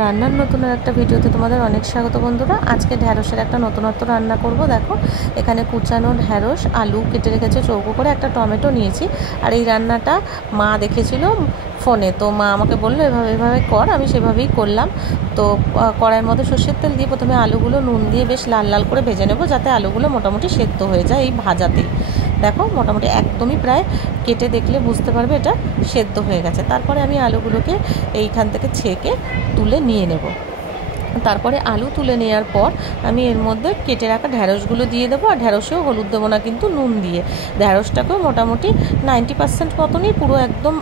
রান্নার নতুন একটা ভিডিওতে তোমাদের অনেক স্বাগত বন্ধুরা। আজকে ঢ্যাঁড়সের একটা নতুনত্ব রান্না করব। দেখো এখানে কুচানো ঢ্যাঁড়স, আলু কেটে রেখেছে চৌকো করে, একটা টমেটো নিয়েছি। আর এই রান্নাটা মা দেখেছিল ফোনে, তো মা আমাকে বললো এভাবে এভাবে কর, আমি সেভাবেই করলাম। তো কড়াইয়ের মধ্যে সর্ষের তেল দিয়ে প্রথমে আলুগুলো নুন দিয়ে বেশ লাল লাল করে ভেজে নেব, যাতে আলুগুলো মোটামুটি সেদ্ধ হয়ে যায় এই ভাজাতেই। দেখো মোটামুটি একদমই প্রায় কেটে দেখলে বুঝতে পারবে এটা সেদ্ধ হয়ে গেছে। তারপরে আমি আলুগুলোকে এইখান থেকে ছেঁকে তুলে নিয়ে নেব। তারপরে আলু তুলে নেওয়ার পর আমি এর মধ্যে কেটে রাখা ঢ্যাঁড়সগুলো দিয়ে দেবো। আর ঢ্যাঁড়সেও হলুদ দেবো না কিন্তু, নুন দিয়ে। ঢ্যাঁড়সটাকেও মোটামুটি 90% মতনই পুরো একদম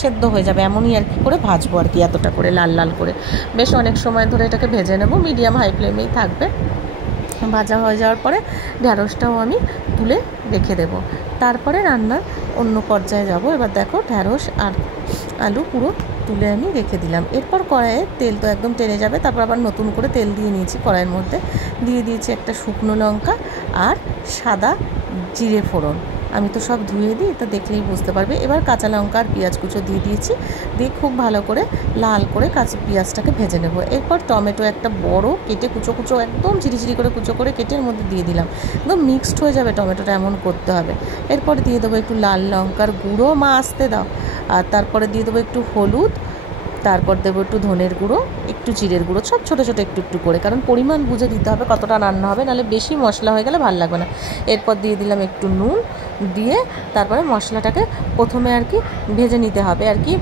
সেদ্ধ হয়ে যাবে এমনই আর কি করে ভাজবো আর কি, এতটা করে লাল লাল করে বেশ অনেক সময় ধরে এটাকে ভেজে নেব। মিডিয়াম হাই ফ্লেমেই থাকবে। ভাজা হয়ে যাওয়ার পরে ঢ্যাঁড়সটাও আমি তুলে রেখে দেব। তারপরে রান্নার অন্য পর্যায়ে যাব। এবার দেখো ঢ্যাঁড়স আর আলু পুরো তুলে আমি রেখে দিলাম। এরপর কড়াইয়ে তেল তো একদম টেনে যাবে, তারপর আবার নতুন করে তেল দিয়ে নিয়েছি। কড়াইয়ের মধ্যে দিয়ে দিয়েছি একটা শুকনো লঙ্কা আর সাদা জিরে ফোড়ন। আমি তো সব ধুয়ে দিই, তো দেখলেই বুঝতে পারবে। এবার কাঁচা লঙ্কা আর পেঁয়াজ কুচো দিয়ে দিয়েছি, দিয়ে খুব ভালো করে লাল করে কাঁচা পেঁয়াজটাকে ভেজে নেব। এরপর টমেটো একটা বড় কেটে কুচো কুচো একদম ঝিরিঝিরি করে কুচো করে কেটে এর মধ্যে দিয়ে দিলাম। একদম মিক্সড হয়ে যাবে টমেটোটা, এমন করতে হবে। এরপর দিয়ে দেবো একটু লাল লঙ্কার গুঁড়ো, মা আসতে দাও। আর তারপরে দিয়ে দেবো একটু হলুদ, তারপর দেবো একটু ধনের গুঁড়ো, একটু জিরের গুঁড়ো, সব ছোটো ছোটো একটু একটু করে, কারণ পরিমাণ বুঝে দিতে হবে কতটা রান্না হবে, নাহলে বেশি মশলা হয়ে গেলে ভালো লাগবে না। এরপর দিয়ে দিলাম একটু নুন, দিয়ে তারপরে মশলাটাকে প্রথমে আর কি ভেজে নিতে হবে আর কি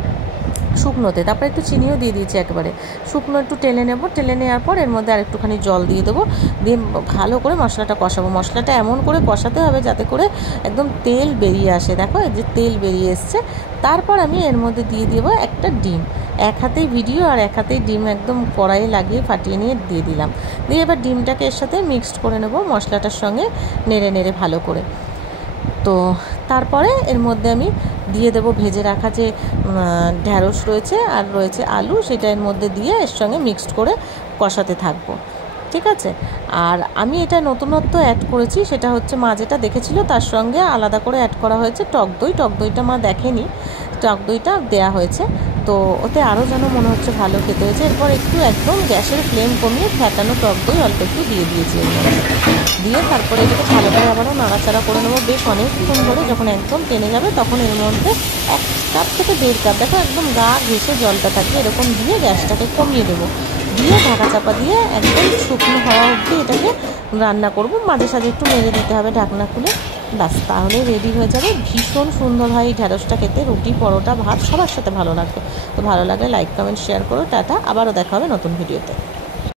শুকনোতে। তারপরে একটু চিনিও দিয়ে দিয়েছি একেবারে। শুকনো একটু টেলে নেব, টেলে নেওয়ার পর এর মধ্যে আর একটুখানি জল দিয়ে দেবো, দিয়ে ভালো করে মশলাটা কষাবো। মশলাটা এমন করে কষাতে হবে যাতে করে একদম তেল বেরিয়ে আসে। দেখো এই যে তেল বেরিয়ে এসছে। তারপর আমি এর মধ্যে দিয়ে দেবো একটা ডিম। এক হাতেই ভিডিও আর এক হাতেই ডিম একদম কড়াইয়ে লাগিয়ে ফাটিয়ে নিয়ে দিয়ে দিলাম। দিয়ে এবার ডিমটাকে এর সাথে মিক্সড করে নেব মশলাটার সঙ্গে, নেড়ে নেড়ে ভালো করে। তো তারপরে এর মধ্যে আমি দিয়ে দেবো ভেজে রাখা যে ঢ্যাঁড়স রয়েছে আর রয়েছে আলু, সেটা এর মধ্যে দিয়ে এর সঙ্গে মিক্সড করে কষাতে থাকবো। ঠিক আছে। আর আমি এটা নতুনত্ব অ্যাড করেছি, সেটা হচ্ছে মা যেটা দেখেছিল তার সঙ্গে আলাদা করে অ্যাড করা হয়েছে টক দই। টক দইটা মা দেখেনি, টক দইটা দেওয়া হয়েছে। তো ওতে আরও যেন মনে হচ্ছে ভালো খেতে হয়েছে। এরপর একটু একদম গ্যাসের ফ্লেম কমিয়ে ফ্যাটানো টক দই অল্প একটু দিয়ে দিয়েছি এর মধ্যে। দিয়ে তারপরে এটাকে ভালো করে আবারও নাড়াচাড়া করে নেবো বেশ অনেকক্ষণ ধরে। যখন একদম টেনে যাবে তখন এর মধ্যে 1 কাপ থেকে 1.5 কাপ, দেখো একদম গা ঘেঁষে জলটা থাকবে এরকম দিয়ে গ্যাসটাকে কমিয়ে দেবো। দিয়ে ঢাকা চাপা দিয়ে একদম শুকনো হওয়া অবধি এটাকে রান্না করব। মাঝে সাঝে একটু নেড়ে দিতে হবে ঢাকনা খুলে। ব্যাস, তাহলে রেডি হয়ে যাবে। ভীষণ সুন্দর হয় এই ঢ্যাঁড়সটা খেতে, রুটি পরোটা ভাত সবার সাথে ভালো লাগবে। তো ভালো লাগলে লাইক কমেন্ট শেয়ার করো। টাটা, আবারও দেখা হবে নতুন ভিডিওতে।